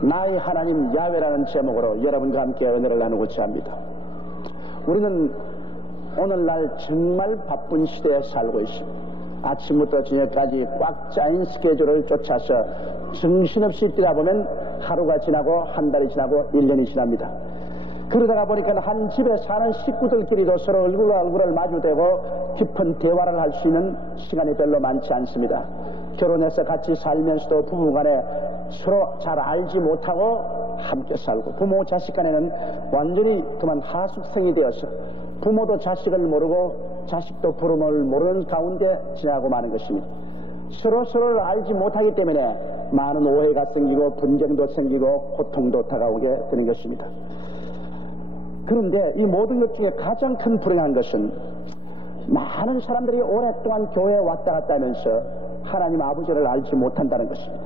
나의 하나님 야훼라는 제목으로 여러분과 함께 은혜를 나누고자 합니다. 우리는 오늘날 정말 바쁜 시대에 살고 있습니다. 아침부터 저녁까지 꽉 짜인 스케줄을 쫓아서 정신없이 뛰다 보면 하루가 지나고 한 달이 지나고 1년이 지납니다. 그러다가 보니까 한 집에 사는 식구들끼리도 서로 얼굴과 얼굴을 마주대고 깊은 대화를 할 수 있는 시간이 별로 많지 않습니다. 결혼해서 같이 살면서도 부부간에 서로 잘 알지 못하고 함께 살고, 부모 자식 간에는 완전히 그만 하숙생이 되어서 부모도 자식을 모르고 자식도 부모를 모르는 가운데 지나고 마는 것입니다. 서로를 알지 못하기 때문에 많은 오해가 생기고 분쟁도 생기고 고통도 다가오게 되는 것입니다. 그런데 이 모든 것 중에 가장 큰 불행한 것은 많은 사람들이 오랫동안 교회에 왔다 갔다 하면서 하나님 아버지를 알지 못한다는 것입니다.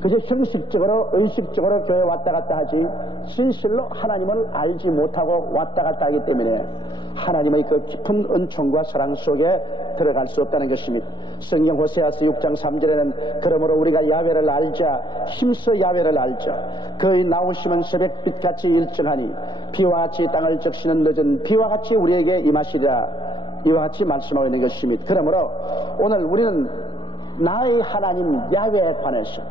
그저 형식적으로 의식적으로 교회에 왔다 갔다 하지 진실로 하나님을 알지 못하고 왔다 갔다 하기 때문에 하나님의 그 깊은 은총과 사랑 속에 들어갈 수 없다는 것입니다. 성경 호세아서 6장 3절에는 그러므로 우리가 야훼를 알자, 힘써 야훼를 알자. 그의 나오심은 새벽빛같이 일정하니 비와 같이 땅을 적시는 늦은 비와 같이 우리에게 임하시리라. 이와 같이 말씀하고 있는 것입니다. 그러므로 오늘 우리는 나의 하나님 야훼에 관해서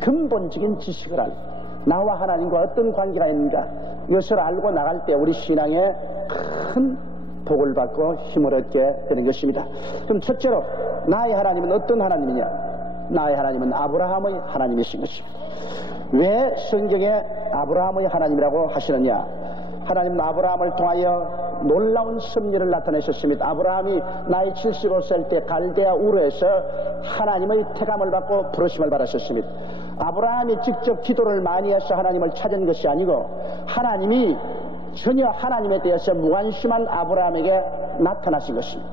근본적인 지식을 알고 나와 하나님과 어떤 관계가 있는가, 이것을 알고 나갈 때 우리 신앙에 큰 복을 받고 힘을 얻게 되는 것입니다. 그럼 첫째로 나의 하나님은 어떤 하나님이냐? 나의 하나님은 아브라함의 하나님이신 것입니다. 왜 성경에 아브라함의 하나님이라고 하시느냐? 하나님은 아브라함을 통하여 놀라운 섭리를 나타내셨습니다. 아브라함이 나이 75살 때 갈대아 우르에서 하나님의 택함을 받고 부르심을 받으셨습니다. 아브라함이 직접 기도를 많이 해서 하나님을 찾은 것이 아니고 하나님이 전혀 하나님에 대해서 무관심한 아브라함에게 나타나신 것입니다.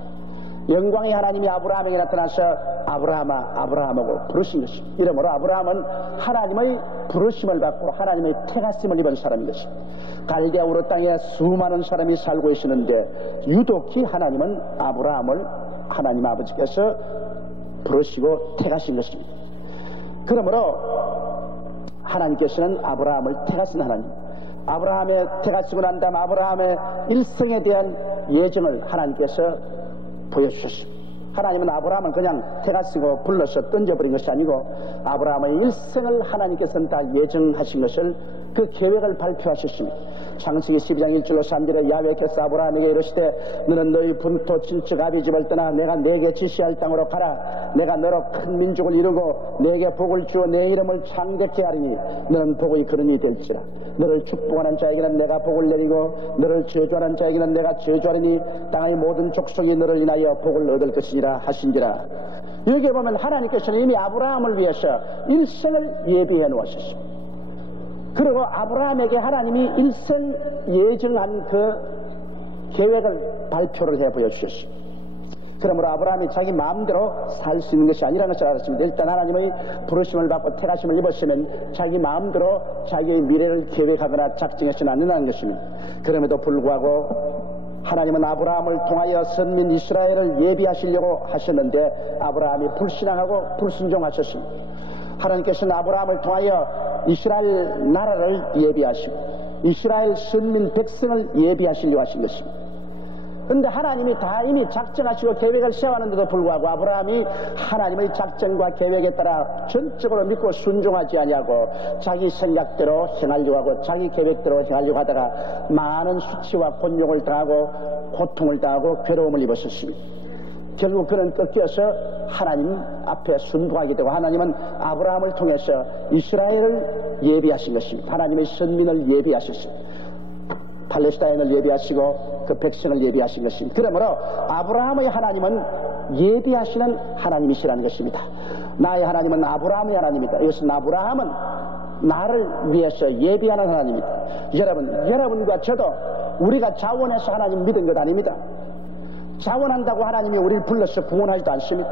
영광의 하나님이 아브라함에게 나타나서 아브라함아 아브라함하고 부르신 것입니다. 이러므로 아브라함은 하나님의 부르심을 받고 하나님의 택하심을 입은 사람인 것입니다. 갈대아 우르 땅에 수많은 사람이 살고 있었는데 유독히 하나님은 아브라함을 하나님 아버지께서 부르시고 택하신 것입니다. 그러므로 하나님께서는 아브라함을 택하신 하나님, 아브라함의 택하시고 난 다음 아브라함의 일생에 대한 예정을 하나님께서 보여주셨습니다. 하나님은 아브라함을 그냥 택하시고 불러서 던져버린 것이 아니고 아브라함의 일생을 하나님께서는 다 예정하신 것을, 그 계획을 발표하셨습니다. 창세기 12장 1절로 3절에 야훼께서 아브라함에게 이르시되 너는 너희 본토 친척 아비 집을 떠나 내가 네게 지시할 땅으로 가라. 내가 너로 큰 민족을 이루고 네게 복을 주어 내 이름을 창대케 하리니 너는 복의 근원이 될지라. 너를 축복하는 자에게는 내가 복을 내리고 너를 저주하는 자에게는 내가 저주하리니 땅의 모든 족속이 너를 인하여 복을 얻을 것이니라 하신지라. 여기에 보면 하나님께서는 이미 아브라함을 위해서 일생을 예비해 놓으셨습니다. 그리고 아브라함에게 하나님이 일생 예정한 그 계획을 발표를 해 보여주셨습니다. 그러므로 아브라함이 자기 마음대로 살 수 있는 것이 아니라는 것을 알았습니다. 일단 하나님의 부르심을 받고 택하심을 입었으면 자기 마음대로 자기의 미래를 계획하거나 작정해서는 안 된다는 것입니다. 그럼에도 불구하고 하나님은 아브라함을 통하여 선민 이스라엘을 예비하시려고 하셨는데 아브라함이 불신앙하고 불순종하셨습니다. 하나님께서는 아브라함을 통하여 이스라엘 나라를 예비하시고 이스라엘 선민 백성을 예비하시려고 하신 것입니다. 그런데 하나님이 다 이미 작정하시고 계획을 세워하는데도 불구하고 아브라함이 하나님의 작정과 계획에 따라 전적으로 믿고 순종하지 아니하고 자기 생각대로 행하려고 하고 자기 계획대로 행하려고 하다가 많은 수치와 곤욕을 당하고 고통을 당하고 괴로움을 입었습니다. 결국 그는 꺾여서 하나님 앞에 순종하게 되고 하나님은 아브라함을 통해서 이스라엘을 예비하신 것입니다. 하나님의 선민을 예비하셨습니다. 팔레스타인을 예비하시고 그 백성을 예비하신 것입니다. 그러므로 아브라함의 하나님은 예비하시는 하나님이시라는 것입니다. 나의 하나님은 아브라함의 하나님이다. 이것은 아브라함은 나를 위해서 예비하는 하나님이다. 여러분과 저도 우리가 자원해서 하나님 믿은 것 아닙니다. 자원한다고 하나님이 우리를 불러서 구원하지도 않습니다.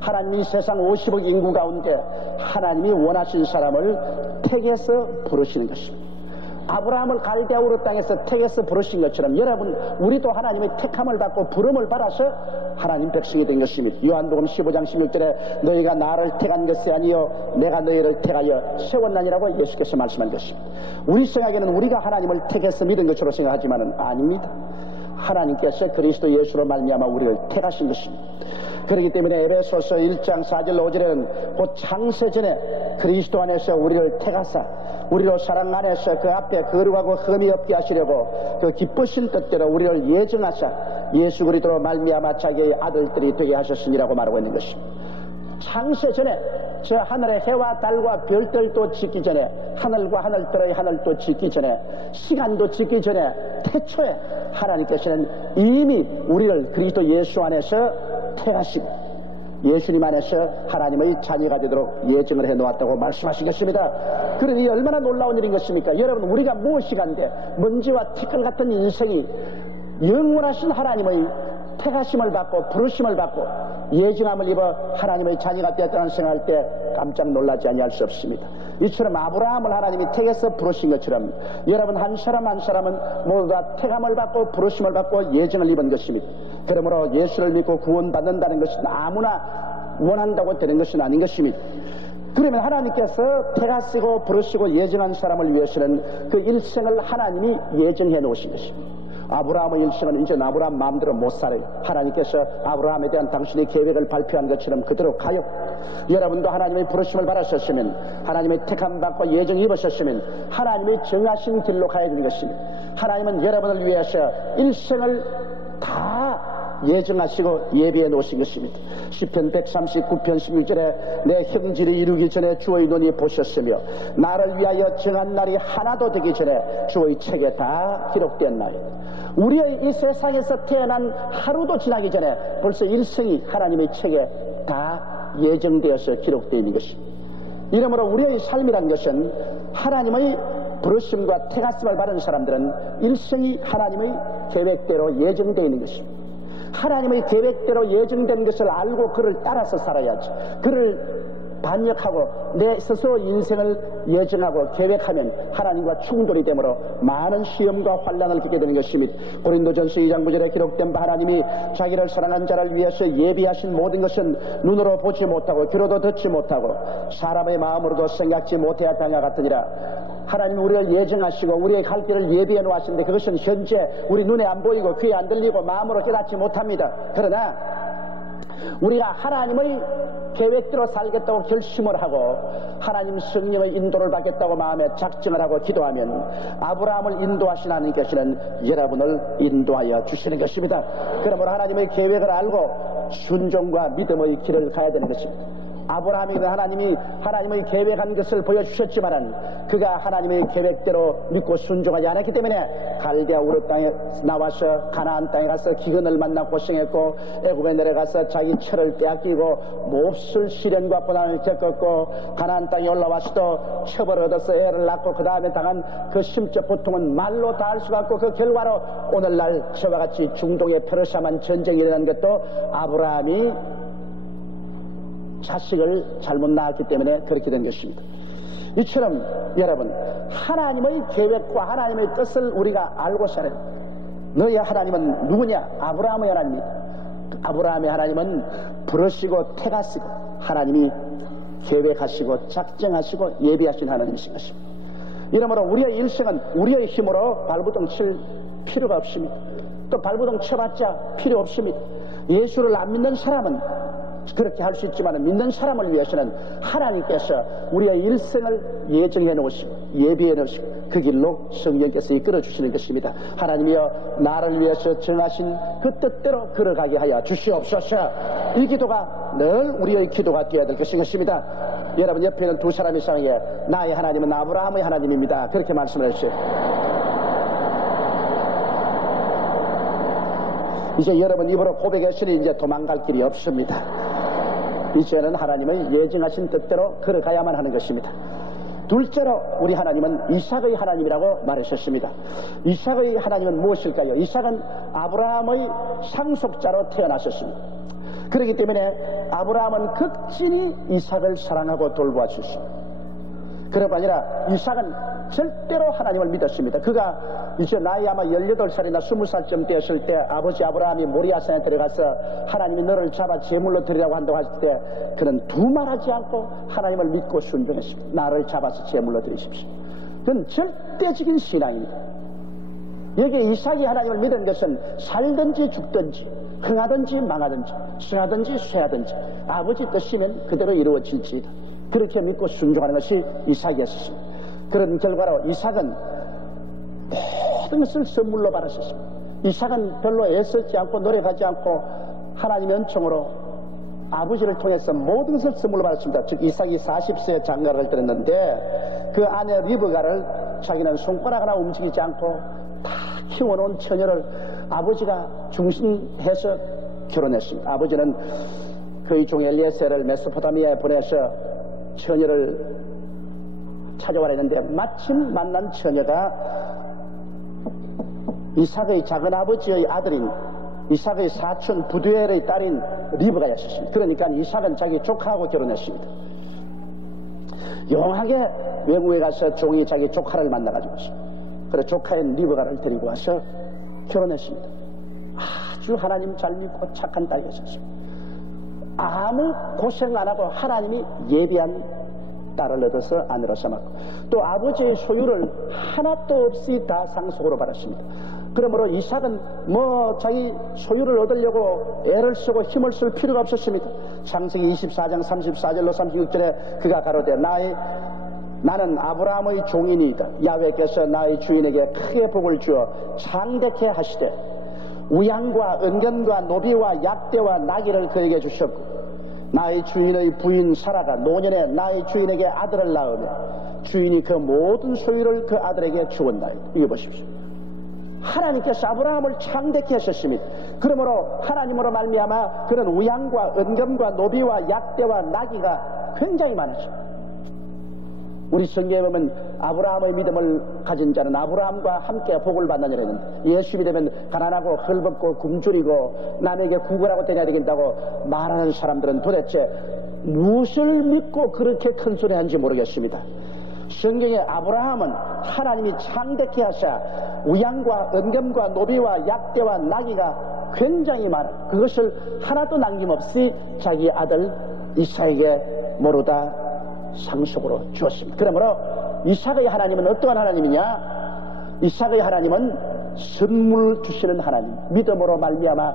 하나님이 세상 50억 인구 가운데 하나님이 원하신 사람을 택해서 부르시는 것입니다. 아브라함을 갈대아 우르 땅에서 택해서 부르신 것처럼 여러분 우리도 하나님의 택함을 받고 부름을 받아서 하나님 백성이 된 것입니다. 요한복음 15장 16절에 너희가 나를 택한 것이 아니요 내가 너희를 택하여 세웠나니라고 예수께서 말씀한 것입니다. 우리 생각에는 우리가 하나님을 택해서 믿은 것으로 생각하지만은 아닙니다. 하나님께서 그리스도 예수로 말미암아 우리를 택하신 것입니다. 그렇기 때문에 에베소서 1장 4절 5절에는 곧 창세전에 그리스도 안에서 우리를 택하사 우리로 사랑 안에서 그 앞에 거룩하고 흠이 없게 하시려고 그 기쁘신 뜻대로 우리를 예정하사 예수 그리스도로 말미암아 자기의 아들들이 되게 하셨으니라고 말하고 있는 것입니다. 창세전에 저 하늘의 해와 달과 별들도 짓기 전에 하늘과 하늘들의 하늘도 짓기 전에 시간도 짓기 전에 태초에 하나님께서는 이미 우리를 그리스도 예수 안에서 택하시고 예수님 안에서 하나님의 자녀가 되도록 예정을 해놓았다고 말씀하신 것입니다. 그러니 얼마나 놀라운 일인 것입니까? 여러분 우리가 무엇이간데 먼지와 티끌 같은 인생이 영원하신 하나님의 택하심을 받고 부르심을 받고 예정함을 입어 하나님의 자녀가 되었다는 생각할 때 깜짝 놀라지 아니할 수 없습니다. 이처럼 아브라함을 하나님이 택해서 부르신 것처럼 여러분 한 사람 한 사람은 모두 다 택함을 받고 부르심을 받고 예정을 입은 것입니다. 그러므로 예수를 믿고 구원받는다는 것은 아무나 원한다고 되는 것은 아닌 것입니다. 그러면 하나님께서 택하시고 부르시고 예정한 사람을 위해서는 그 일생을 하나님이 예정해 놓으신 것입니다. 아브라함의 일생은 이제 아브라함 마음대로 못 살아요. 하나님께서 아브라함에 대한 당신의 계획을 발표한 것처럼 그대로 가요. 여러분도 하나님의 부르심을 받았었으면 하나님의 택함 받고 예정 입으셨으면 하나님의 정하신 길로 가야 되는 것입니다. 하나님은 여러분을 위해서 일생을 다 예정하시고 예비해 놓으신 것입니다. 시편 139편 16절에 내 형질이 이루기 전에 주의 눈이 보셨으며 나를 위하여 정한 날이 하나도 되기 전에 주의 책에 다 기록되었나이다. 우리의 이 세상에서 태어난 하루도 지나기 전에 벌써 일생이 하나님의 책에 다 예정되어서 기록되어 있는 것입니다. 이러므로 우리의 삶이란 것은 하나님의 부르심과 택하심을 받은 사람들은 일생이 하나님의 계획대로 예정되어 있는 것입니다. 하나님의 계획대로 예정된 것을 알고 그를 따라서 살아야지. 그를 반역하고 내 스스로 인생을 예정하고 계획하면 하나님과 충돌이 되므로 많은 시험과 환난을 겪게 되는 것입니다. 고린도전서 2장 9절에 기록된 바 하나님이 자기를 사랑한 자를 위해서 예비하신 모든 것은 눈으로 보지 못하고 귀로도 듣지 못하고 사람의 마음으로도 생각지 못해야 당하 같으니라. 하나님이 우리를 예정하시고 우리의 갈 길을 예비해 놓으시는데 그것은 현재 우리 눈에 안 보이고 귀에 안 들리고 마음으로 깨닫지 못합니다. 그러나 우리가 하나님의 계획대로 살겠다고 결심을 하고 하나님 성령의 인도를 받겠다고 마음에 작정을 하고 기도하면 아브라함을 인도하신 하나님께서는 여러분을 인도하여 주시는 것입니다. 그러므로 하나님의 계획을 알고 순종과 믿음의 길을 가야 되는 것입니다. 아브라함에게는 하나님이 하나님의 계획한 것을 보여주셨지만은 그가 하나님의 계획대로 믿고 순종하지 않았기 때문에 갈대아 우르 땅에 나와서 가나안 땅에 가서 기근을 만나 고생했고 애굽에 내려가서 자기 철을 빼앗기고 몹쓸 시련과 고난을 겪었고 가나안 땅에 올라와서도 처벌을 얻어서 애를 낳고 그 다음에 당한 그 심적 고통은 말로 다 할 수가 없고 그 결과로 오늘날 저와 같이 중동의 페르시아만 전쟁이 일어난 것도 아브라함이 자식을 잘못 낳았기 때문에 그렇게 된 것입니다. 이처럼 여러분 하나님의 계획과 하나님의 뜻을 우리가 알고 살아요. 너희 하나님은 누구냐? 아브라함의 하나님입니다. 아브라함의 하나님은 부르시고 택하시고 하나님이 계획하시고 작정하시고 예비하신 하나님이신 것입니다. 이러므로 우리의 일생은 우리의 힘으로 발부동 칠 필요가 없습니다. 또 발부동 쳐봤자 필요 없습니다. 예수를 안 믿는 사람은 그렇게 할 수 있지만 믿는 사람을 위해서는 하나님께서 우리의 일생을 예정해 놓으시고 예비해 놓으시고 그 길로 성령께서 이끌어 주시는 것입니다. 하나님이여 나를 위해서 정하신 그 뜻대로 걸어가게 하여 주시옵소서. 이 기도가 늘 우리의 기도가 되어야 될 것입니다. 여러분 옆에 있는 두 사람이 상에 나의 하나님은 아브라함의 하나님입니다. 그렇게 말씀을 해주세요. 이제 여러분 입으로 고백했으니 이제 도망갈 길이 없습니다. 이제는 하나님의 예정하신 뜻대로 걸어가야만 하는 것입니다. 둘째로 우리 하나님은 이삭의 하나님이라고 말하셨습니다. 이삭의 하나님은 무엇일까요? 이삭은 아브라함의 상속자로 태어나셨습니다. 그렇기 때문에 아브라함은 극진히 이삭을 사랑하고 돌보아 주십니다. 그뿐 아니라 이삭은 절대로 하나님을 믿었습니다. 그가 이제 나이 아마 18살이나 20살쯤 되었을 때 아버지 아브라함이 모리아산에 들어가서 하나님이 너를 잡아 제물로 드리라고 한다고 했을 때 그는 두말하지 않고 하나님을 믿고 순종했습니다. 나를 잡아서 제물로 드리십시오. 그건 절대적인 신앙입니다. 여기에 이삭이 하나님을 믿은 것은 살든지 죽든지 흥하든지 망하든지 승하든지 쇠하든지 아버지 뜻이면 그대로 이루어질지이다. 그렇게 믿고 순종하는 것이 이삭이었습니다. 그런 결과로 이삭은 모든 것을 선물로 받았습니다. 이삭은 별로 애쓰지 않고 노력하지 않고 하나님의 은총으로 아버지를 통해서 모든 것을 선물로 받았습니다. 즉 이삭이 40세에 장가를 들었는데 그 아내 리브가를 자기는 손가락 하나 움직이지 않고 다 키워놓은 처녀를 아버지가 중심해서 결혼했습니다. 아버지는 그의 종 엘리에셀을 메소포타미아에 보내서 처녀를 찾아와라 했는데 마침 만난 처녀가 이삭의 작은아버지의 아들인 이삭의 사촌 부두엘의 딸인 리브가였습니다. 그러니까 이삭은 자기 조카하고 결혼했습니다. 용하게 외국에 가서 종이 자기 조카를 만나가지고 왔습니다. 그래서 조카인 리브가를 데리고 와서 결혼했습니다. 아주 하나님 잘 믿고 착한 딸이었습니다. 아무 고생 안 하고 하나님이 예비한 딸을 얻어서 아내로 삼았고 또 아버지의 소유를 하나도 없이 다 상속으로 받았습니다. 그러므로 이삭은 자기 소유를 얻으려고 애를 쓰고 힘을 쓸 필요가 없었습니다. 창세기 24장 34절로 36절에 그가 가로되 나는 아브라함의 종이니이다. 야훼께서 나의 주인에게 크게 복을 주어 창대케 하시되 우양과 은견과 노비와 약대와 나귀를 그에게 주셨고 나의 주인의 부인 사라가 노년에 나의 주인에게 아들을 낳으며 주인이 그 모든 소유를 그 아들에게 주었나이다. 이거 보십시오. 하나님께서 아브라함을 창대케 하셨습니다. 그러므로 하나님으로 말미암아 그는 우양과 은검과 노비와 약대와 나귀가 굉장히 많았습니다. 우리 성경에 보면 아브라함의 믿음을 가진 자는 아브라함과 함께 복을 받느니라 했는데 예수 믿으면 가난하고 헐벗고 굶주리고 남에게 구걸하고 다녀야 되겠다고 말하는 사람들은 도대체 무엇을 믿고 그렇게 큰 소리 하는지 모르겠습니다. 성경에 아브라함은 하나님이 창대케 하사 우양과 은검과 노비와 약대와 나귀가 굉장히 많아 그것을 하나도 남김없이 자기 아들 이삭에게 모르다 상속으로 주었습니다. 그러므로 이삭의 하나님은 어떠한 하나님이냐? 이삭의 하나님은 선물을 주시는 하나님, 믿음으로 말미암아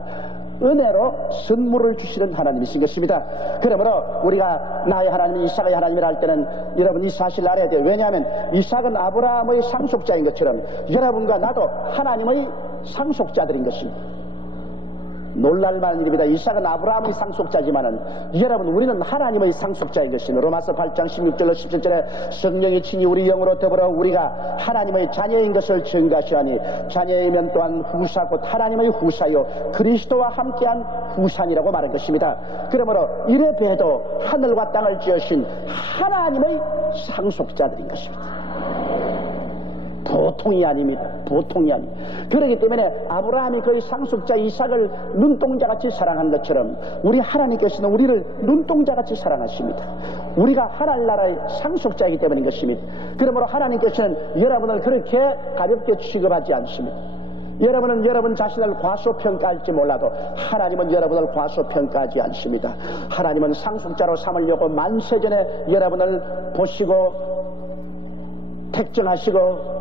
은혜로 선물을 주시는 하나님이신 것입니다. 그러므로 우리가 나의 하나님 이삭의 하나님이라 할 때는 여러분 이 사실을 알아야 돼요. 왜냐하면 이삭은 아브라함의 상속자인 것처럼 여러분과 나도 하나님의 상속자들인 것입니다. 놀랄만한 일입니다. 이삭은 아브라함의 상속자지만은 여러분 우리는 하나님의 상속자인 것입니다. 로마서 8장 16절로 17절에 성령이 친히 우리 영으로 더불어 우리가 하나님의 자녀인 것을 증가시하니 자녀이면 또한 후사 곧 하나님의 후사요 그리스도와 함께한 후산이라고 말한 것입니다. 그러므로 이래 봬도 하늘과 땅을 지으신 하나님의 상속자들인 것입니다. 보통이 아닙니다. 보통이 아닙니다. 그렇기 때문에 아브라함이 그의 상속자 이삭을 눈동자같이 사랑한 것처럼 우리 하나님께서는 우리를 눈동자같이 사랑하십니다. 우리가 하나님 나라의 상속자이기 때문인 것입니다. 그러므로 하나님께서는 여러분을 그렇게 가볍게 취급하지 않습니다. 여러분은 여러분 자신을 과소평가할지 몰라도 하나님은 여러분을 과소평가하지 않습니다. 하나님은 상속자로 삼으려고 만세전에 여러분을 보시고 택정하시고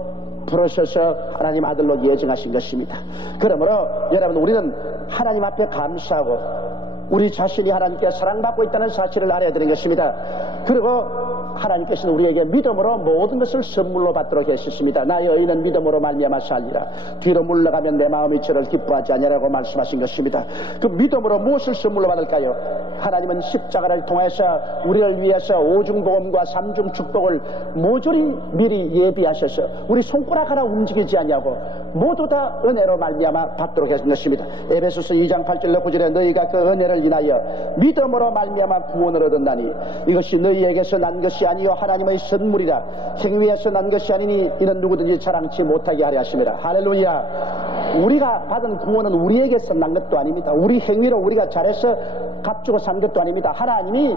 부르셔서 하나님 아들로 예정하신 것입니다. 그러므로 여러분 우리는 하나님 앞에 감사하고 우리 자신이 하나님께 사랑받고 있다는 사실을 알아야 되는 것입니다. 그리고 하나님께서는 우리에게 믿음으로 모든 것을 선물로 받도록 하셨습니다. 나의 의인은 믿음으로 말미암아 살리라. 뒤로 물러가면 내 마음이 저를 기뻐하지 아니하라고 말씀하신 것입니다. 그 믿음으로 무엇을 선물로 받을까요? 하나님은 십자가를 통해서 우리를 위해서 오중복음과 삼중 축복을 모조리 미리 예비하셔서 우리 손가락 하나 움직이지 아니하고 모두 다 은혜로 말미암아 받도록 하신 것입니다. 에베소서 2장 8절로 9절에 너희가 그 은혜를 인하여 믿음으로 말미암아 구원을 얻었나니 이것이 너희에게서 난 것이 아니요 하나님의 선물이라. 행위에서 난 것이 아니니 이는 누구든지 자랑치 못하게 하려 하심이라. 할렐루야. 우리가 받은 구원은 우리에게서 난 것도 아닙니다. 우리 행위로 우리가 잘해서 값주고 산 것도 아닙니다. 하나님이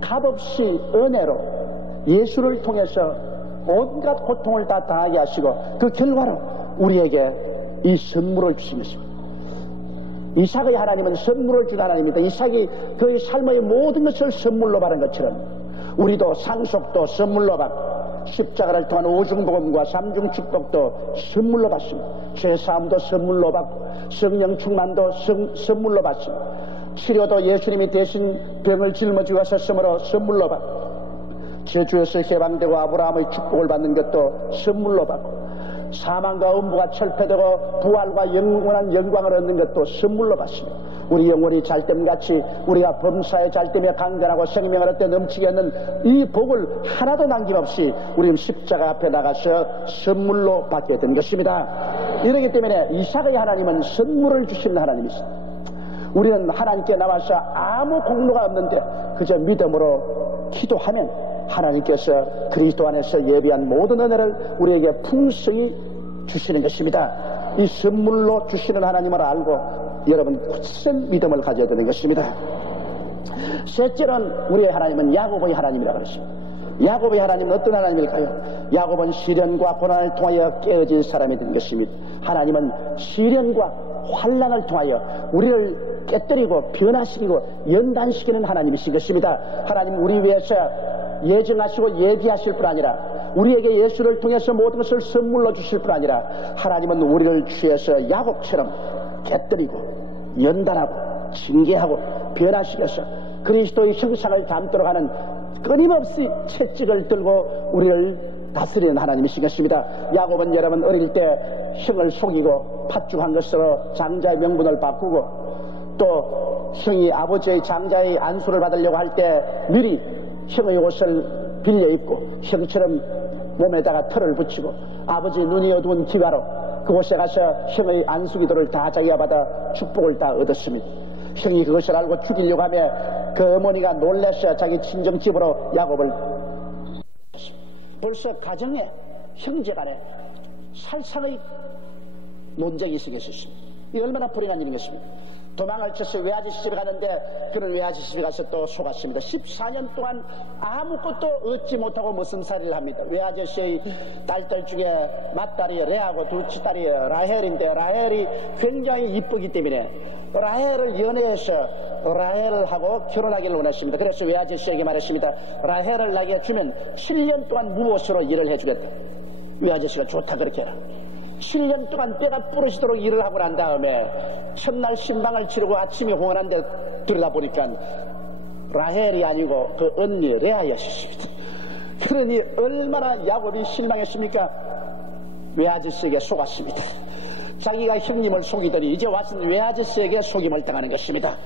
값없이 은혜로 예수를 통해서 온갖 고통을 다 당하게 하시고 그 결과로 우리에게 이 선물을 주신 것입니다. 이삭의 하나님은 선물을 준 하나님입니다. 이삭이 그의 삶의 모든 것을 선물로 받은 것처럼 우리도 상속도 선물로 받고 십자가를 통한 오중복음과 삼중축복도 선물로 받습니다. 죄사함도 선물로 받고 성령 충만도 선물로 받습니다. 치료도 예수님이 대신 병을 짊어지고 하셨으므로 선물로 받고 저주에서 해방되고 아브라함의 축복을 받는 것도 선물로 받고 사망과 음부가 철폐되고 부활과 영원한 영광을 얻는 것도 선물로 받습니다. 우리 영혼이 잘됨같이 우리가 범사에 잘되며 강건하고 생명을 얻되 넘치게 하는 이 복을 하나도 남김없이 우리는 십자가 앞에 나가서 선물로 받게 된 것입니다. 이러기 때문에 이삭의 하나님은 선물을 주시는 하나님이십니다. 우리는 하나님께 나와서 아무 공로가 없는데 그저 믿음으로 기도하면 하나님께서 그리스도 안에서 예비한 모든 은혜를 우리에게 풍성히 주시는 것입니다. 이 선물로 주시는 하나님을 알고 여러분 굳센 믿음을 가져야 되는 것입니다. 셋째는 우리의 하나님은 야곱의 하나님이라고 그랬습니다. 야곱의 하나님은 어떤 하나님일까요? 야곱은 시련과 고난을 통하여 깨어진 사람이 된 것입니다. 하나님은 시련과 환난을 통하여 우리를 깨뜨리고 변화시키고 연단시키는 하나님이신 것입니다. 하나님 우리 위해서 예정하시고 예비하실 뿐 아니라 우리에게 예수를 통해서 모든 것을 선물로 주실 뿐 아니라 하나님은 우리를 취해서 야곱처럼 깨뜨리고 연단하고 징계하고 변화시켜서 그리스도의 형상을 담도록 하는 끊임없이 채찍을 들고 우리를 다스리는 하나님이신 것입니다. 야곱은 여러분 어릴 때 형을 속이고 팥죽한 것으로 장자의 명분을 바꾸고 또 형이 아버지의 장자의 안수를 받으려고 할 때 미리 형의 옷을 빌려 입고 형처럼 몸에다가 털을 붙이고 아버지 눈이 어두운 기와로 그곳에 가서 형의 안수기도를 다 자기가 받아 축복을 다 얻었습니다. 형이 그것을 알고 죽이려고 하며 그 어머니가 놀라서 자기 친정집으로 야곱을 벌써 가정에 형제간에 살상의 논쟁이 있었습니다. 이 얼마나 불행한 일이겠습니까? 도망을 쳐서 외아저씨 집에 가는데 그는 외아저씨 집에 가서 또 속았습니다. 14년 동안 아무것도 얻지 못하고 머슴살이를 합니다. 외아저씨의 딸들 중에 맏딸이 레아고 둘째 딸이 라헬인데 라헬이 굉장히 이쁘기 때문에 라헬을 연애해서 라헬하고 결혼하기를 원했습니다. 그래서 외아저씨에게 말했습니다. 라헬을 나에게 주면 7년 동안 무엇으로 일을 해주겠다. 외아저씨가 좋다 그렇게 해라. 7년 동안 뼈가 부러지도록 일을 하고 난 다음에 첫날 신방을 치르고 아침에 홍원한데 들여다보니까 라헬이 아니고 그 언니 레아였습니다. 그러니 얼마나 야곱이 실망했습니까? 외아저씨에게 속았습니다. 자기가 형님을 속이더니 이제 와서 외아저씨에게 속임을 당하는 것입니다.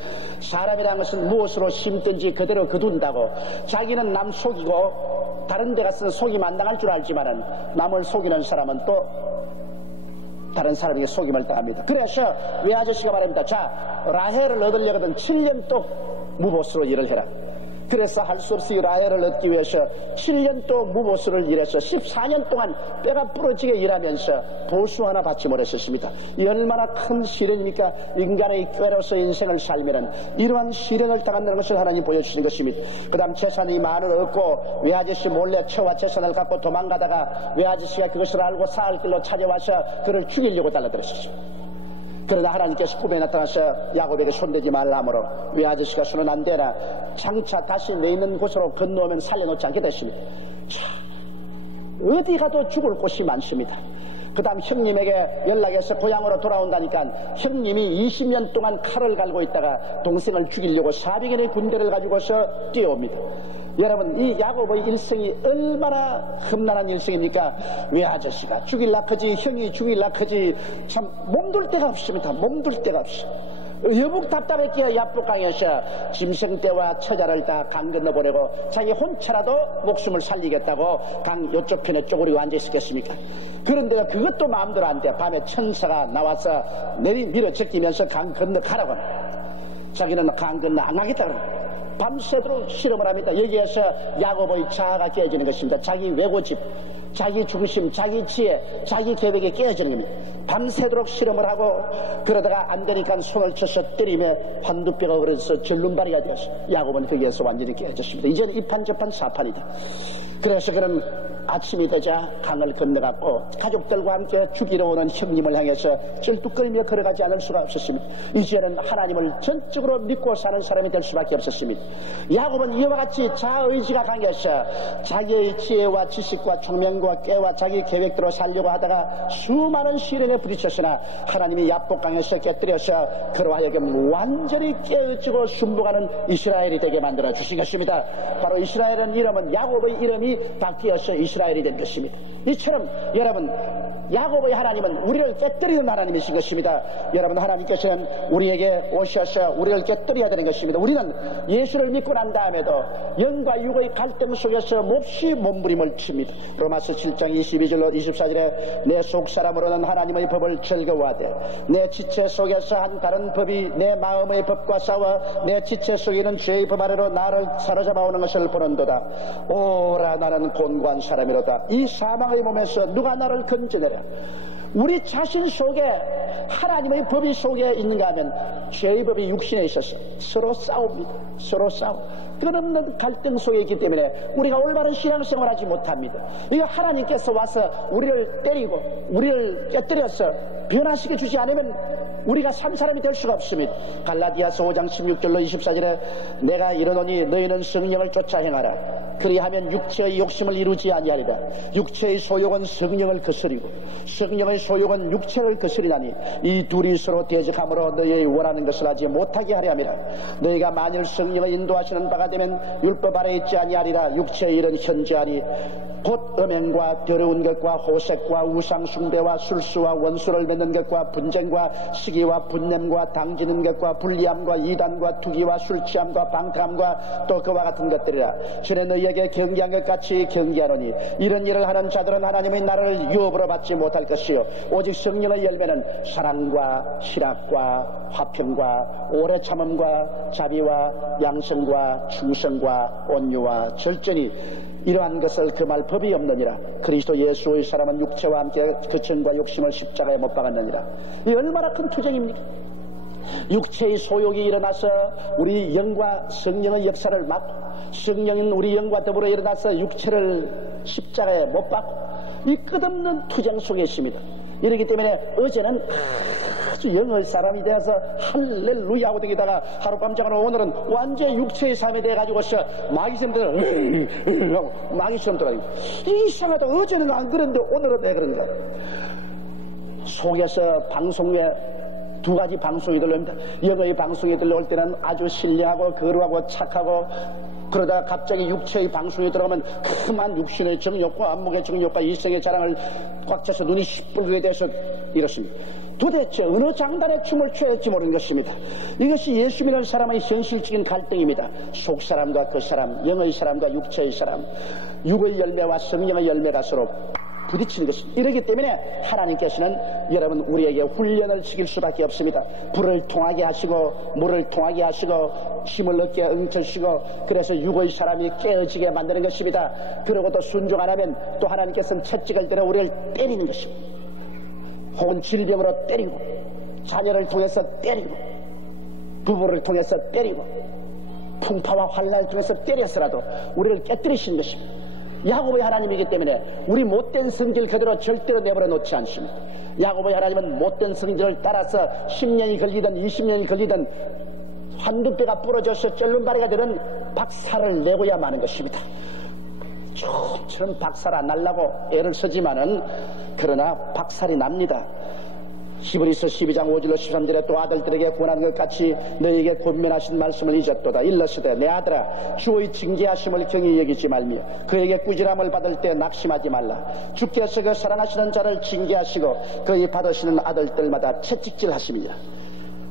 사람이라는 것은 무엇으로 심든지 그대로 거둔다고 자기는 남 속이고 다른 데 가서는 속임 안 당할 줄 알지만은 남을 속이는 사람은 또 다른 사람에게 속임을 당합니다. 그래서 외아저씨가 말합니다. 자, 라헬을 얻으려거든 7년 또 무보수로 일을 해라. 그래서 할 수 없이 라헬을 얻기 위해서 7년 또 무보수를 일해서 14년 동안 뼈가 부러지게 일하면서 보수 하나 받지 못했었습니다. 이 얼마나 큰 시련입니까? 인간의 꾀로서 인생을 살면은 이러한 시련을 당한다는 것을 하나님 보여주시는 것입니다. 그 다음 재산이 만을 얻고 외아저씨 몰래 처와 재산을 갖고 도망가다가 외아저씨가 그것을 알고 사흘 길로 찾아와서 그를 죽이려고 달라들었었어요. 그러나 하나님께서 꿈에 나타나서 야곱에게 손대지 말라 하므로 외아저씨가 손은 안 되나 장차 다시 내 있는 곳으로 건너오면 살려놓지 않게 됐습니다. 자, 어디 가도 죽을 곳이 많습니다. 그 다음 형님에게 연락해서 고향으로 돌아온다니까 형님이 20년 동안 칼을 갈고 있다가 동생을 죽이려고 400인의 군대를 가지고서 뛰어옵니다. 여러분 이 야곱의 일생이 얼마나 험난한 일생입니까? 외아저씨가 죽일라 크지 형이 죽일라 크지 참 몸둘 데가 없습니다. 몸둘 데가 없어. 여북 답답했기에 야복강에서 짐승 떼와 처자를 다 강 건너보내고 자기 혼자라도 목숨을 살리겠다고 강 요쪽 편에 쪼그리고 앉아있었겠습니까? 그런데 그것도 마음대로 안 돼. 밤에 천사가 나와서 밀어 제끼면서 강 건너가라고 자기는 강 건너 안 가겠다 그러고 밤새도록 실험을 합니다. 여기에서 야곱의 자아가 깨어지는 것입니다. 자기 외고집, 자기 중심, 자기 지혜, 자기 계획이 깨어지는 겁니다. 밤새도록 실험을 하고 그러다가 안 되니까 손을 쳐서 때리며 환두뼈가 그래서 절름발이가 되었어요. 야곱은 거기에서 완전히 깨어졌습니다. 이제는 이판저판 사판이다. 그래서 그는 아침이 되자 강을 건너갔고 가족들과 함께 죽이러 오는 형님을 향해서 쩔뚝거리며 걸어가지 않을 수가 없었습니다. 이제는 하나님을 전적으로 믿고 사는 사람이 될 수밖에 없었습니다. 야곱은 이와 같이 자의지가 강해서 자기의 지혜와 지식과 총명과 꾀와 자기 계획대로 살려고 하다가 수많은 시련에 부딪혔으나 하나님이 야복강에서 깨뜨려서 그로 하여금 완전히 깨어지고 순복하는 이스라엘이 되게 만들어 주신 것입니다. 바로 이스라엘은 이름은 야곱의 이름이 바뀌어서 이스라엘이 된 것입니다. 이처럼 여러분, 야곱의 하나님은 우리를 깨뜨리는 하나님이신 것입니다. 여러분, 하나님께서는 우리에게 오셔서 우리를 깨뜨려야 되는 것입니다. 우리는 예수를 믿고 난 다음에도 영과 육의 갈등 속에서 몹시 몸부림을 칩니다. 로마서 7장 22절로 24절에 내 속사람으로는 하나님의 법을 즐거워하되 내 지체 속에서 한 다른 법이 내 마음의 법과 싸워 내 지체 속에는 죄의 법 아래로 나를 사로잡아오는 것을 보는도다. 오라 나는 곤고한 사람이로다. 이 사망의 몸에서 누가 나를 건져내랴. 우리 자신 속에 하나님의 법이 속에 있는가 하면 죄의 법이 육신에 있어서 서로 싸웁니다. 서로 싸워. 끊없는 갈등 속에 있기 때문에 우리가 올바른 신앙생활을 하지 못합니다. 이거 하나님께서 와서 우리를 때리고 우리를 깨뜨려서 변화시켜 주지 않으면 우리가 산 사람이 될 수가 없습니다. 갈라디아서 5장 16절로 24절에 내가 이르노니 너희는 성령을 쫓아 행하라. 그리하면 육체의 욕심을 이루지 아니하리라. 육체의 소욕은 성령을 거스리고 성령의 소욕은 육체를 거스리나니 이 둘이 서로 대적함으로 너희의 원하는 것을 하지 못하게 하려 함이라. 너희가 만일 성령의 인도하시는 바가 되면 율법 아래 있지 아니하리라. 육체의 일은 현저하니 곧 음행과 더러운 것과 호색과 우상숭배와 술수와 원수를 맺는 것과 분쟁과 시기와 분냄과 당지는 것과 불리함과 이단과 투기와 술취함과 방탕함과 또 그와 같은 것들이라. 전에 너희에게 경계한 것 같이 경계하노니 이런 일을 하는 자들은 하나님의 나라를 유업으로 받지 못할 것이요 오직 성령의 열매는 사랑과 실학과 화평과 오래 참음과 자비와 양성과 충성과 온유와 절제니 이러한 것을 금할 법이 없느니라. 그리스도 예수의 사람은 육체와 함께 그 정과 욕심을 십자가에 못 박았느니라. 이 얼마나 큰 투쟁입니까? 육체의 소욕이 일어나서 우리 영과 성령의 역사를 막고 성령인 우리 영과 더불어 일어나서 육체를 십자가에 못 박고 이 끝없는 투쟁 속에 있습니다. 이렇기 때문에 어제는 아주 영의 사람이 되어서 할렐루야 하고 다니다가 하룻밤 자고 오늘은 완전히 육체의 삶이 돼가지고서 마귀처럼 들어 마귀처럼 들어가지고 이상하다. 어제는 안 그런데 오늘은 왜 그런가. 속에서 방송에 두 가지 방송이 들려옵니다. 영의 방송이 들려올 때는 아주 신뢰하고 거룩하고 착하고 그러다가 갑자기 육체의 방송에 들어가면 그만 육신의 정욕과 안목의 정욕과 이성의 자랑을 꽉 차서 눈이 시뻘게 돼서 이렇습니다. 도대체 어느 장단에 춤을 춰야 할지 모르는 것입니다. 이것이 예수 믿는 사람의 현실적인 갈등입니다. 속 사람과 그 사람, 영의 사람과 육체의 사람, 육의 열매와 성령의 열매가 서로 부딪히는 것입니다. 이러기 때문에 하나님께서는 여러분 우리에게 훈련을 시킬 수밖에 없습니다. 불을 통하게 하시고 물을 통하게 하시고 힘을 얻게 응처시고 그래서 육의 사람이 깨어지게 만드는 것입니다. 그러고 또 순종 안 하면 또 하나님께서는 채찍을 들어 우리를 때리는 것입니다. 혹은 질병으로 때리고 자녀를 통해서 때리고 부부를 통해서 때리고 풍파와 환난을 통해서 때려서라도 우리를 깨뜨리신 것입니다. 야곱의 하나님이기 때문에 우리 못된 성질 그대로 절대로 내버려 놓지 않습니다. 야곱의 하나님은 못된 성질을 따라서 10년이 걸리든 20년이 걸리든 한두 뼈가 부러져서 쩔름바리가 되는 박살을 내고야 마는 것입니다. 좀처럼 박살 안 날라고 애를 쓰지만은 그러나 박살이 납니다. 히브리서 12장 5절로 13절에 또 아들들에게 권하는 것 같이 너희에게 권면하신 말씀을 잊었도다. 일러스되 내 아들아 주의 징계하심을 경히 여기지 말며 그에게 꾸지람을 받을 때 낙심하지 말라. 주께서 그 사랑하시는 자를 징계하시고 그의 받으시는 아들들마다 채찍질 하심이라.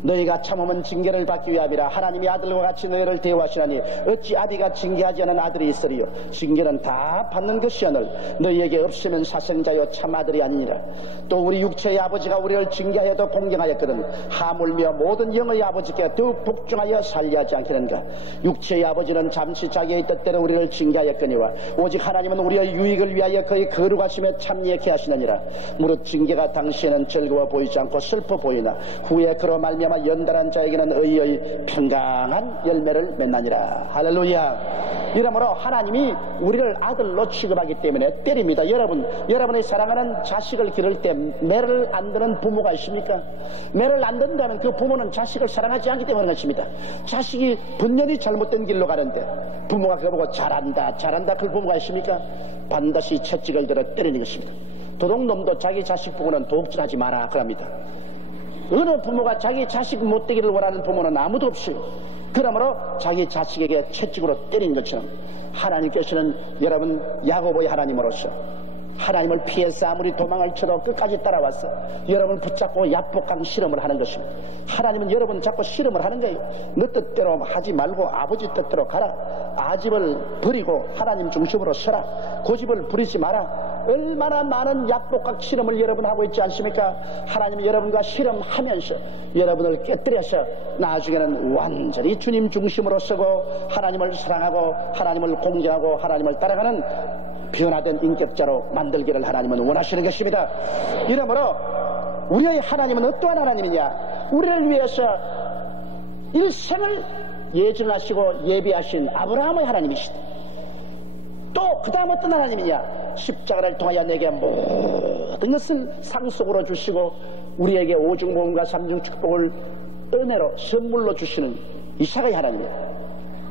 너희가 참으면 징계를 받기 위함이라. 하나님이 아들과 같이 너희를 대우하시나니 어찌 아비가 징계하지 않은 아들이 있으리요. 징계는 다 받는 것이오늘 너희에게 없으면 사생자요 참 아들이 아니니라. 또 우리 육체의 아버지가 우리를 징계하여도 공경하였거든 하물며 모든 영의 아버지께 더욱 복종하여 살리하지 않겠는가. 육체의 아버지는 잠시 자기의 뜻대로 우리를 징계하였거니와 오직 하나님은 우리의 유익을 위하여 그의 거룩하심에 참여케 하시느니라. 무릇 징계가 당시에는 즐거워 보이지 않고 슬퍼 보이나 후에 그로 말미암아 연단한 자에게는 의의 평강한 열매를 맺나니라. 할렐루야. 이러므로 하나님이 우리를 아들로 취급하기 때문에 때립니다. 여러분의 사랑하는 자식을 기를 때 매를 안 드는 부모가 있습니까? 매를 안 든다면 그 부모는 자식을 사랑하지 않기 때문에 것입니다. 자식이 분명히 잘못된 길로 가는데 부모가 그거 보고 잘한다 그 부모가 있습니까? 반드시 채찍을 들어 때리는 것입니다. 도둑놈도 자기 자식 보고는 도둑질하지 마라 그럽니다. 어느 부모가 자기 자식 못되기를 원하는 부모는 아무도 없어요. 그러므로 자기 자식에게 채찍으로 때린 것처럼 하나님께서는 여러분 야고보의 하나님으로서 하나님을 피해서 아무리 도망을 쳐도 끝까지 따라와서 여러분을 붙잡고 야복강 실험을 하는 것입니다. 하나님은 여러분 자꾸 실험을 하는 거예요. 너 뜻대로 하지 말고 아버지 뜻대로 가라. 아집을 버리고 하나님 중심으로 서라. 고집을 부리지 마라. 얼마나 많은 약복각 실험을 여러분 하고 있지 않습니까? 하나님은 여러분과 실험하면서 여러분을 깨뜨려서 나중에는 완전히 주님 중심으로 서고 하나님을 사랑하고 하나님을 공경하고 하나님을 따라가는 변화된 인격자로 만들기를 하나님은 원하시는 것입니다. 이러므로 우리의 하나님은 어떠한 하나님이냐? 우리를 위해서 일생을 예정하시고 예비하신 아브라함의 하나님이시다. 또 그 다음 어떤 하나님이냐? 십자가를 통하여 내게 모든 것을 상속으로 주시고 우리에게 오중보험과 삼중축복을 은혜로 선물로 주시는 이삭의 하나님이에요.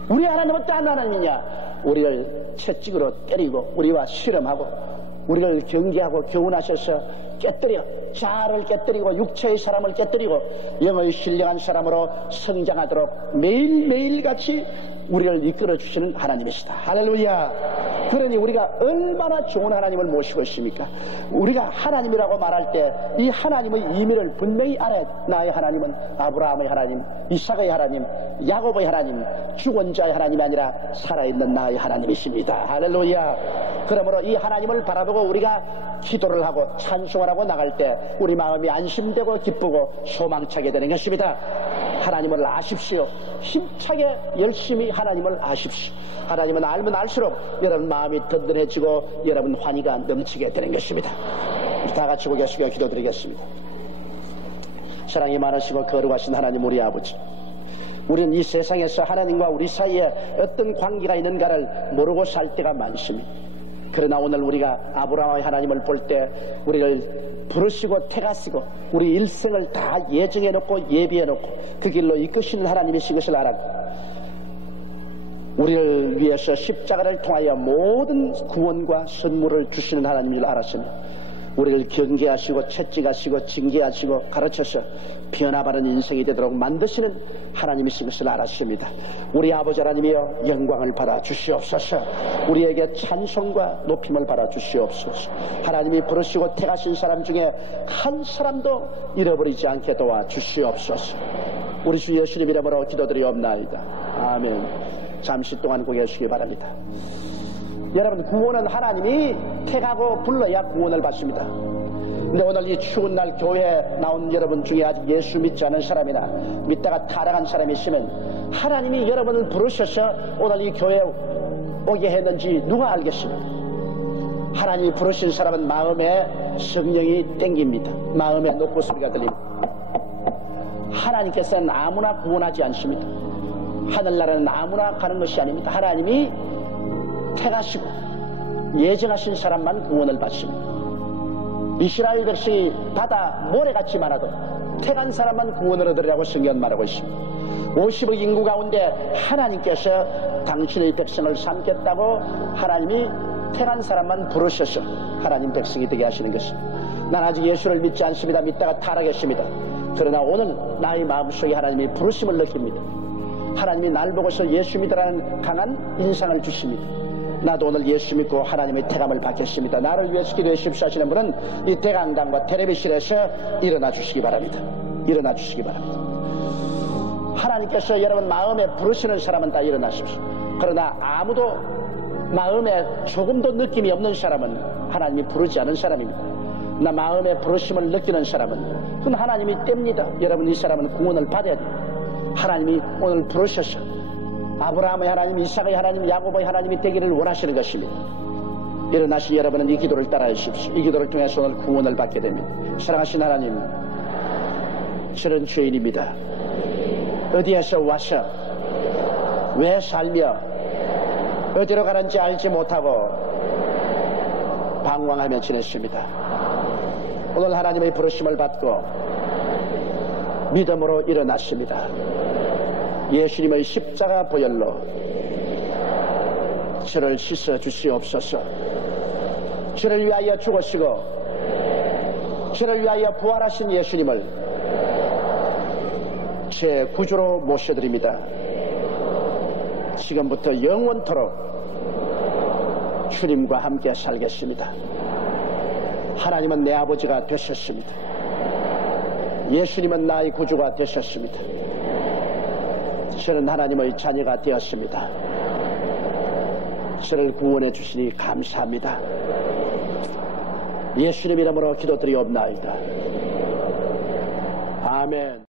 우리 하나님은 어떠한 하나님이냐? 우리를 채찍으로 때리고 우리와 실험하고 우리를 경계하고 교훈하셔서 깨뜨려 자아를 깨뜨리고 육체의 사람을 깨뜨리고 영의 신령한 사람으로 성장하도록 매일매일 같이 우리를 이끌어 주시는 하나님이시다. 할렐루야. 그러니 우리가 얼마나 좋은 하나님을 모시고 있습니까? 우리가 하나님이라고 말할 때 이 하나님의 의미를 분명히 알아야 돼. 나의 하나님은 아브라함의 하나님, 이삭의 하나님, 야곱의 하나님, 죽은 자의 하나님이 아니라 살아있는 나의 하나님이십니다. 할렐루야. 그러므로 이 하나님을 바라보고 우리가 기도를 하고 찬송을 하고 나갈 때 우리 마음이 안심되고 기쁘고 소망차게 되는 것입니다. 하나님을 아십시오. 힘차게 열심히 하나님을 아십시오. 하나님은 알면 알수록 여러분 마음이 든든해지고 여러분 환희가 넘치게 되는 것입니다. 우리 다 같이 고개 숙여 기도드리겠습니다. 사랑이 많으시고 거룩하신 하나님 우리 아버지, 우리는 이 세상에서 하나님과 우리 사이에 어떤 관계가 있는가를 모르고 살 때가 많습니다. 그러나 오늘 우리가 아브라함의 하나님을 볼 때 우리를 부르시고 택하시고 우리 일생을 다 예정해놓고 예비해놓고 그 길로 이끄시는 하나님이신 것을 알았고 우리를 위해서 십자가를 통하여 모든 구원과 선물을 주시는 하나님인 줄 알았으며 우리를 경계하시고 채찍하시고 징계하시고 가르쳐서 변화바른 인생이 되도록 만드시는 하나님이신 것을 알았습니다. 우리 아버지 하나님이여 영광을 받아 주시옵소서. 우리에게 찬송과 높임을 받아 주시옵소서. 하나님이 부르시고 택하신 사람 중에 한 사람도 잃어버리지 않게 도와 주시옵소서. 우리 주 예수님 이름으로 기도드리옵나이다. 아멘. 잠시 동안 고개 주시기 바랍니다. 여러분, 구원은 하나님이 택하고 불러야 구원을 받습니다. 근데 오늘 이 추운 날 교회에 나온 여러분 중에 아직 예수 믿지 않은 사람이나 믿다가 타락한 사람이 있으면 하나님이 여러분을 부르셔서 오늘 이 교회에 오게 했는지 누가 알겠습니까? 하나님이 부르신 사람은 마음에 성령이 땡깁니다. 마음에 노고 소리가 들립니다. 하나님께서는 아무나 구원하지 않습니다. 하늘나라는 아무나 가는 것이 아닙니다. 하나님이 택하시고 예정하신 사람만 구원을 받습니다. 이스라엘 백성이 바다 모래같이 많아도 택한 사람만 구원을 얻으리라고 성경은 말하고 있습니다. 50억 인구 가운데 하나님께서 당신의 백성을 삼겠다고 하나님이 택한 사람만 부르셔서 하나님 백성이 되게 하시는 것입니다. 난 아직 예수를 믿지 않습니다. 믿다가 타락했습니다. 그러나 오늘 나의 마음속에 하나님이 부르심을 느낍니다. 하나님이 날 보고서 예수 믿으라는 강한 인상을 주십니다. 나도 오늘 예수 믿고 하나님의 택함을 받겠습니다. 나를 위해서 기도해 주십시오 하시는 분은 이 대강당과 텔레비전에서 일어나 주시기 바랍니다. 일어나 주시기 바랍니다. 하나님께서 여러분 마음에 부르시는 사람은 다 일어나십시오. 그러나 아무도 마음에 조금도 느낌이 없는 사람은 하나님이 부르지 않은 사람입니다. 나 마음에 부르심을 느끼는 사람은 그건 하나님이 뗍니다. 여러분 이 사람은 구원을 받아야 돼요. 하나님이 오늘 부르셔서 아브라함의 하나님, 이삭의 하나님, 야곱의 하나님이 되기를 원하시는 것입니다. 일어나신 여러분은 이 기도를 따라해 주십시오. 이 기도를 통해서 오늘 구원을 받게 됩니다. 사랑하신 하나님, 저는 죄인입니다. 어디에서 와서 왜 살며 어디로 가는지 알지 못하고 방황하며 지냈습니다. 오늘 하나님의 부르심을 받고 믿음으로 일어났습니다. 예수님의 십자가 보혈로 저를 씻어 주시옵소서. 저를 위하여 죽으시고 저를 위하여 부활하신 예수님을 제 구주로 모셔드립니다. 지금부터 영원토록 주님과 함께 살겠습니다. 하나님은 내 아버지가 되셨습니다. 예수님은 나의 구주가 되셨습니다. 저는 하나님의 자녀가 되었습니다. 저를 구원해 주시니 감사합니다. 예수님 이름으로 기도드리옵나이다. 아멘.